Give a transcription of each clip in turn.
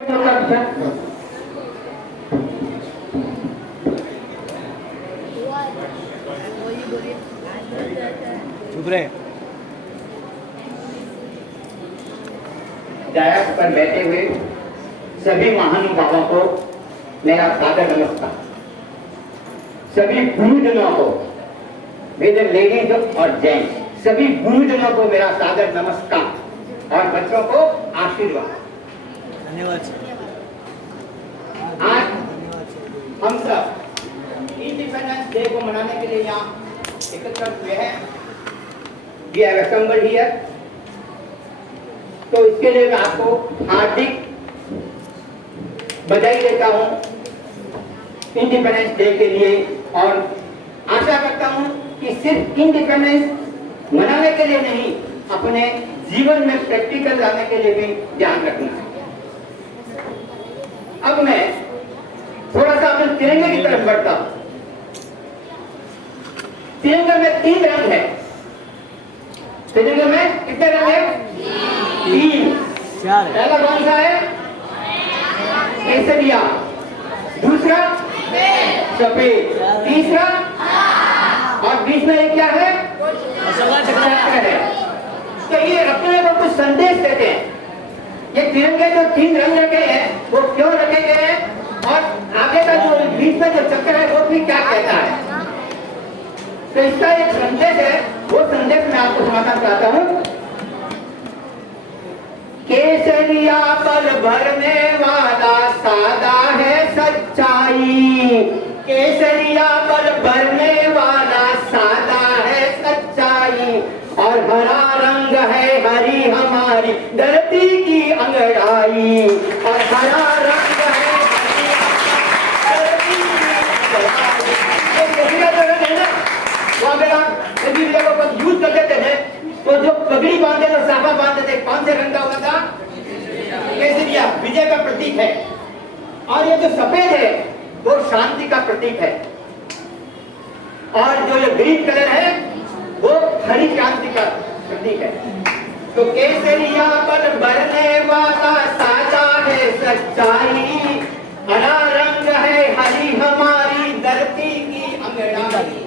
चुप रहे। डायस पर बैठे हुए सभी महानुभावों को मेरा सादर नमस्कार। सभी गुरुजनों को, वेदर लेडीज और जेंट्स, सभी गुरुजनों को मेरा सादर नमस्कार और बच्चों को आशीर्वाद। धन्यवाद। आज हम सब इंडिपेंडेंस डे को मनाने के लिए यहाँ एकत्रित हुए हैं। We have assembled here। तो इसके लिए मैं आपको हार्दिक बधाई देता हूँ इंडिपेंडेंस डे के लिए, और आशा करता हूँ कि सिर्फ इंडिपेंडेंस मनाने के लिए नहीं, अपने जीवन में प्रैक्टिकल लाने के लिए भी ध्यान रखना है। अब मैं थोड़ा सा अपने तिरंगे की तरफ बढ़ता हूँ। तिरंगे में 3 रंग है। तिरंगे में कितने रंग है? 3। पहला कौन सा है? केसरिया, दूसरा सफेद, तीसरा और बीच में ये क्या है? चक्र है। तो ये अपने को कुछ संदेश देते हैं। ये तिरंगे जो 3 रंग रखे हैं वो क्यों रखे गए हैं, और आगे का जो बीच में जो चक्र है वो भी क्या कहता है। तो इसका एक संदेश है, वो संदेश मैं आपको सुनाना चाहता हूँ। केसरिया पर भरने वाला सादा है सच्चाई, केसरिया पर भरने वाला सादा है सच्चाई, और हरा रंग है हरी हमारी धरती की अंगड़ाई, और हरा रंग है धरती की अंगड़ाई। वो अगर आप यूज करते थे तो जो पगड़ी बांधे तो साफा बांधते थे, कौन से रंग का होता था? केसरिया, विजय का प्रतीक है। और ये जो सफेद है वो शांति का प्रतीक है, और जो ये ग्रीन कलर है वो हरी क्रांति का प्रतीक है। तो केसरिया पर भरने वाला सादा है सच्चाई, हरा रंग है हरी हमारी धरती की अंगड़ाई,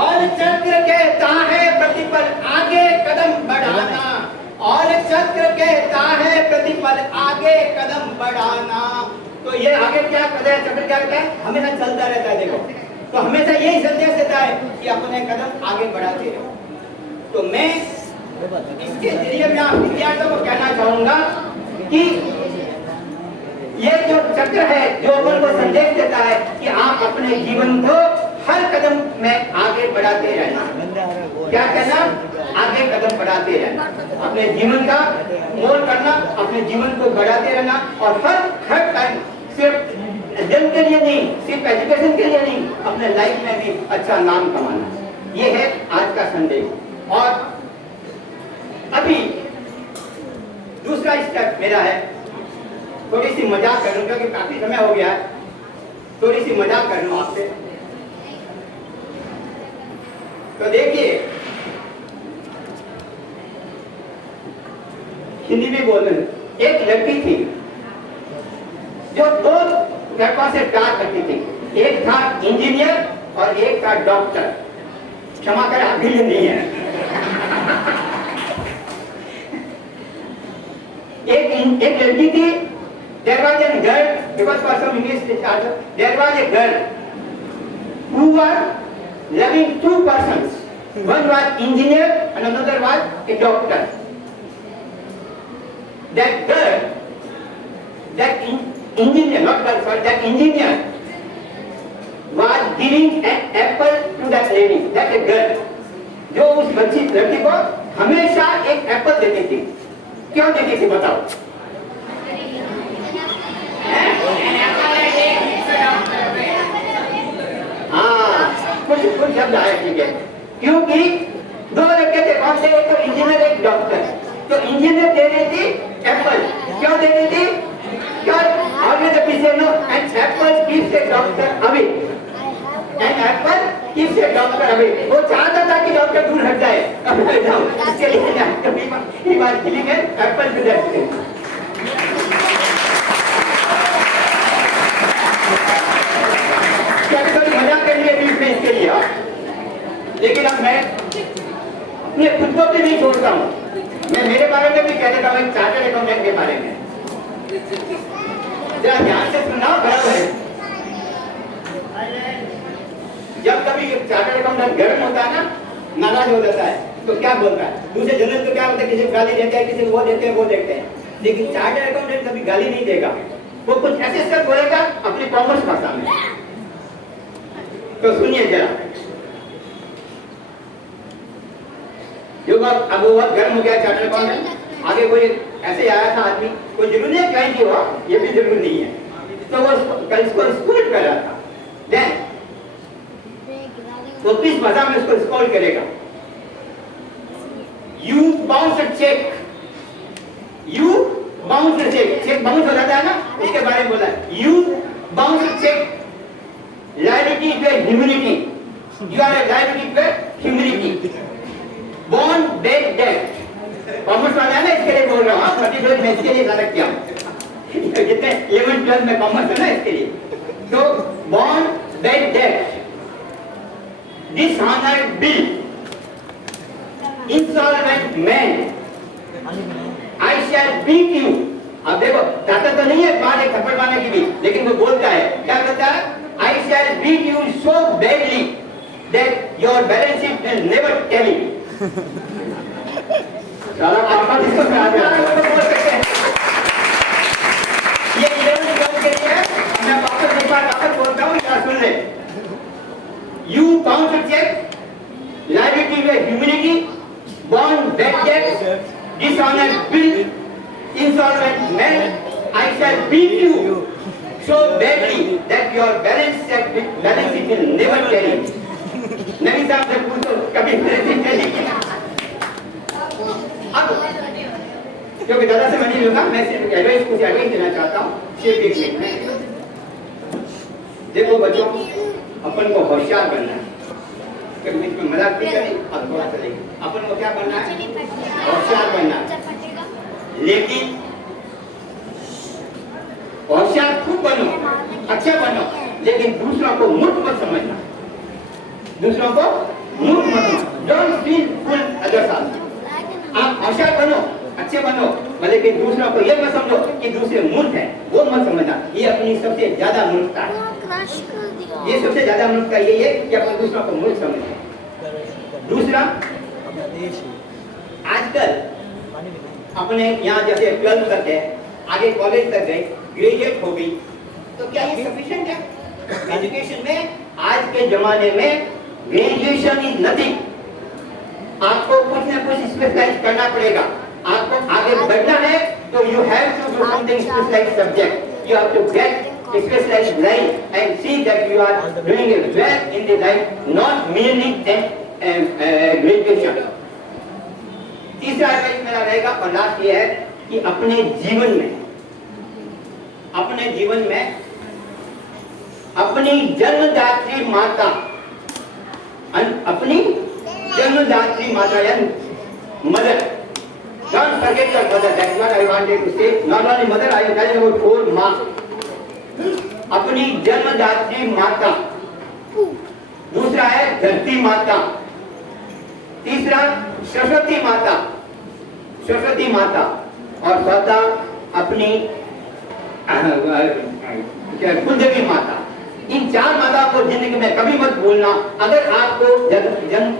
और चक्र कहता है प्रतिपल आगे कदम बढ़ाना, और चक्र कहता है प्रतिपल आगे कदम बढ़ाना। तो ये आगे क्या कहता है? चक्र क्या कहता है? हमेशा चलता रहता है। देखो, तो हमेशा यही संदेश देता है कि अपने कदम आगे बढ़ाते रहो। तो मैं इसके जरिए मैं आप विद्यार्थियों को कहना चाहूंगा कि ये जो चक्र है जो अपन को संदेश देता है कि आप अपने जीवन को हर कदम में आगे बढ़ाते रहना। क्या करना? आगे कदम बढ़ाते रहना, अपने जीवन का मोल करना, अपने जीवन को बढ़ाते रहना, और हर टाइम सिर्फ जन्म के लिए नहीं, सिर्फ एजुकेशन के लिए नहीं, अपने लाइफ में भी अच्छा नाम कमाना। ये है आज का संदेश। और अभी दूसरा स्टेप मेरा है, थोड़ी सी मजाक करूं क्योंकि काफी समय हो गया है, थोड़ी सी मजाक कर लूं आपसे। तो देखिए, हिंदी में बोल रहे, एक लड़की थी जो 2 लड़कों से प्यार करती थी। एक था इंजीनियर और एक था डॉक्टर। क्षमा करें, अभी नहीं है। एक लड़की थी। There was a girl, because for some English teacher, there was a girl who was loving 2 persons. One was engineer and another was a doctor. That girl, engineer, not girl, sorry, that engineer was giving an apple to that lady, that a girl, जो उस लड़की को हमेशा एक Apple देती थी। क्यों देती थी बताओ? कुछ शब्द आए, ठीक है। क्योंकि 2 लड़के थे, कौन थे? एक तो इंजीनियर, एक डॉक्टर। तो इंजीनियर दे रही थी एप्पल। क्यों दे रही थी? Always the picture, no, and apple keeps a doctor away. And apple keeps a doctor away. वो चाहता था कि डॉक्टर दूर हट जाए। अब मैं जाऊँ, इसके लिए he was giving an apple to that. लेकिन अब मैं अपने खुद को भी नहीं छोड़ता हूँ। मैं मेरे बारे में भी कह देता हूँ, एक चार्टर्ड अकाउंटेंट के बारे में। जरा ध्यान से सुनना, बराबर है। जब कभी एक चार्टर्ड अकाउंटेंट गर्म होता है ना, नाराज हो जाता है, तो क्या बोलता है? दूसरे जनरल को क्या होता है? किसी को गाली देता है, किसी को वो देते हैं, वो देखते हैं। लेकिन चार्टर्ड अकाउंटेंट कभी गाली नहीं देगा, वो कुछ ऐसे सब बोलेगा अपनी कॉमर्स भाषा में। तो सुनिए जरा, जो अब वो बहुत गर्म हो गया चार्टर्ड अकाउंटेंट, आगे कोई ऐसे आया था आदमी, कोई जरूरी नहीं क्लाइंट ही हुआ, ये भी जरूरी नहीं है, तो वो कल इसको स्कूल कर रहा था। देन तो किस भाषा में उसको स्कॉल करेगा? You bounce a check. You bounce a check. Cheque bounce हो जाता है ना, उसके बारे में बोला है। You bounce a check. Liability पे humility. You are a liability पे humility. Born dead debt. Commerce वाला है ना, इसके लिए बोल रहा हूँ। 32 में इसके लिए ज्यादा किया। कितने 11-12 में कॉमर्स है ना, इसके लिए। तो born dead debt. Dishonored bill. Insolvent man, I shall beat you. अब देखो, ताकत तो नहीं है बाहर एक थप्पड़ मारने की भी, लेकिन वो बोलता है, क्या कहता है? I shall beat you so badly that your balance sheet will never tally. सारा पापा जिसको मैं आज बोल सकते हैं। ये 11 के लिए मैं वापस एक बार वापस बोलता हूँ, क्या सुन ले? You bounce a check, liability with humility. Born bad debt, dishonored bill, insolvent man, I shall beat you so badly that your balance sheet will never tally. नहीं साहब से पूछो कभी balance sheet tally? अब क्योंकि दादा से मैं नहीं लूँगा, मैं सिर्फ कुछ एडवाइस देना चाहता हूँ, सिर्फ एक मिनट में। देखो बच्चों, अपन को होशियार बनना है। कभी बीच में मजाक भी करें, अब थोड़ा चलेगी। अपन को क्या बनना है? होशियार बनना है। लेकिन होशियार खूब बनो, अच्छा बनो, लेकिन दूसरों को मूर्ख मत समझना। दूसरों को मूर्ख मत समझना। Don't feel full others also. आप होशियार बनो, अच्छे बनो, लेकिन दूसरों को ये मत समझो कि दूसरे मूर्ख हैं, वो मत समझना। ये अपनी सबसे ज्यादा मूर्खता है। ये सबसे ज्यादा मूर्खता यही है कि अपन दूसरों को मूर्ख समझते हैं। दूसरा, आजकल अपने यहाँ जैसे 12th तक है, आगे कॉलेज तक गए, ग्रेजुएट हो गई, तो क्या ये सफिशिएंट है? एजुकेशन में आज के जमाने में ग्रेजुएशन इज नथिंग। आपको कुछ ना कुछ स्पेशलाइज करना पड़ेगा। आपको आगे बढ़ना है तो you have to do something specialized subject. You have to get specialized life and see that you are doing it well in the life, not merely graduation. तीसरा एडवाइस मेरा रहेगा और लास्ट ये है कि अपने जीवन में अपनी जन्मदात्री माता यानी mother, don't forget your mother. That's what I wanted to say. Not only mother, I am telling about whole माँ। अपनी जन्मदात्री माता, दूसरा है धरती माता, तीसरा सरस्वती माता और चौथा अपनी कुलदेवी माता। इन 4 माताओं को जिंदगी में कभी मत भूलना। अगर आपको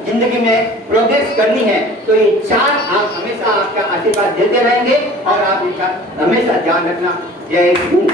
जिंदगी में प्रोग्रेस करनी है तो ये 4 आप हमेशा आपका आशीर्वाद देते रहेंगे और आप इनका हमेशा ध्यान रखना। जय हिंद।